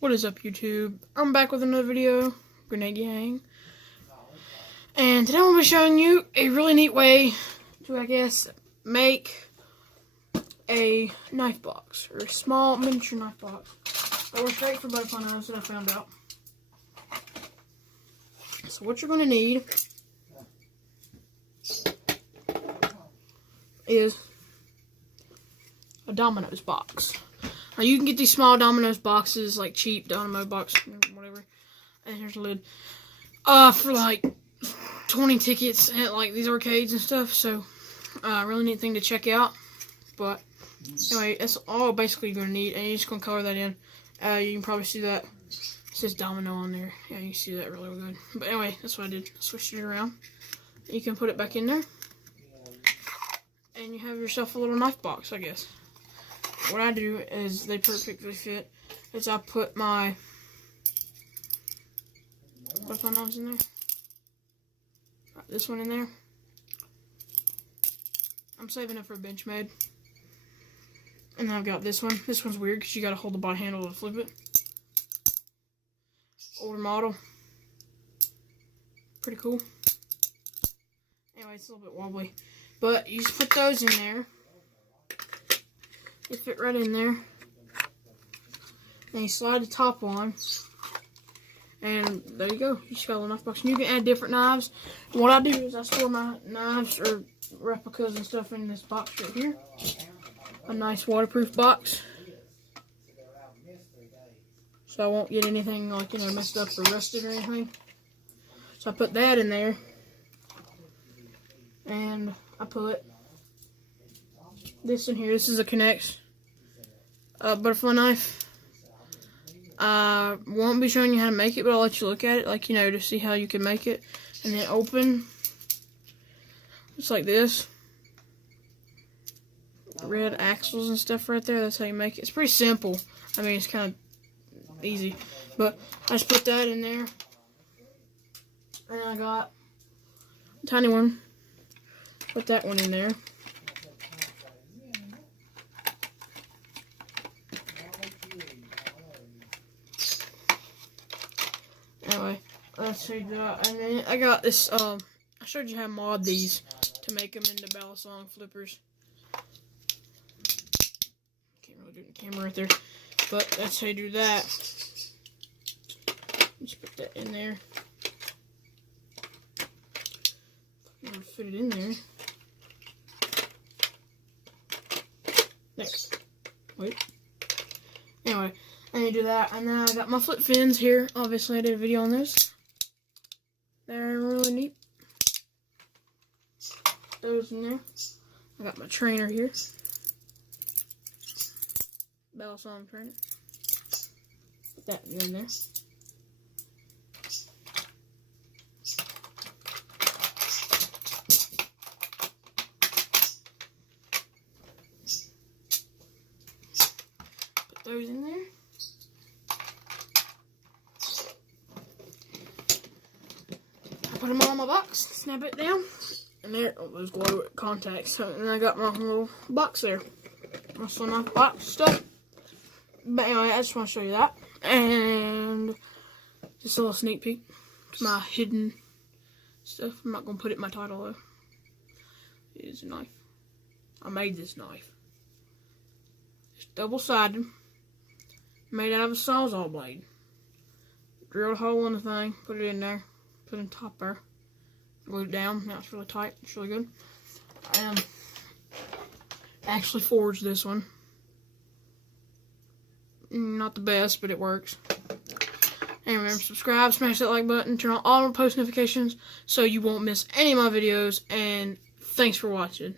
What is up, YouTube? I'm back with another video, Grenade Gang. And today I'm going to be showing you a really neat way to, I guess, make a knife box, or a small miniature knife box. That works great for butterfly knives that I found out. So what you're going to need is a Domino's box. Now you can get these small Domino's boxes, like cheap Domino box, whatever. And here's a lid. For like 20 tickets at like these arcades and stuff. So, really neat thing to check out. But anyway, that's all basically you're gonna need, and you're just gonna color that in. You can probably see that it says Domino on there. Yeah, you can see that really good. But anyway, that's what I did. I switched it around. You can put it back in there, and you have yourself a little knife box, I guess. What I do is they perfectly fit. Is I put my knives in there. Got this one in there. I'm saving it for a bench made. And then I've got this one. This one's weird because you got to hold the body handle to flip it. Older model. Pretty cool. Anyway, it's a little bit wobbly. But you just put those in there. They fit right in there. Then you slide the top on. And there you go. You just got a little knife box. And you can add different knives. And what I do is I store my knives or replicas and stuff in this box right here. A nice waterproof box. So I won't get anything like, messed up or rusted or anything. So I put that in there. And I put this in here. This is a Connect butterfly knife. I won't be showing you how to make it, but I'll let you look at it, to see how you can make it. And then open, just like this. Red axles and stuff right there. That's how you make it. It's pretty simple. I mean, it's kind of easy, but I just put that in there. And I got a tiny one. Put that one in there. Anyway, let's see that. And then I got this, I showed you how to mod these to make them into balisong flippers. Can't really do it in the camera right there, but that's how you do that. Just put that in there. Fit it in there. There. Wait. Anyway, I need to do that. And then I got my flip fins here. Obviously, I did a video on this. They're really neat. Those in there. I got my trainer here. Balisong trainer. Put that in there. Those in there. I put them all in my box, snap it down, and there, those glow contacts. So, and I got my little box there. My little knife box stuff. But anyway, I just want to show you that. And just a little sneak peek to my hidden stuff. I'm not going to put it in my title though. It is a knife. I made this knife. It's double-sided. Made out of a sawzall blade. Drilled a hole in the thing, put it in there, put it in top there, glued it down. Now it's really tight, it's really good. And actually forged this one. Not the best, but it works. And remember, subscribe, smash that like button, turn on all post notifications so you won't miss any of my videos. And thanks for watching.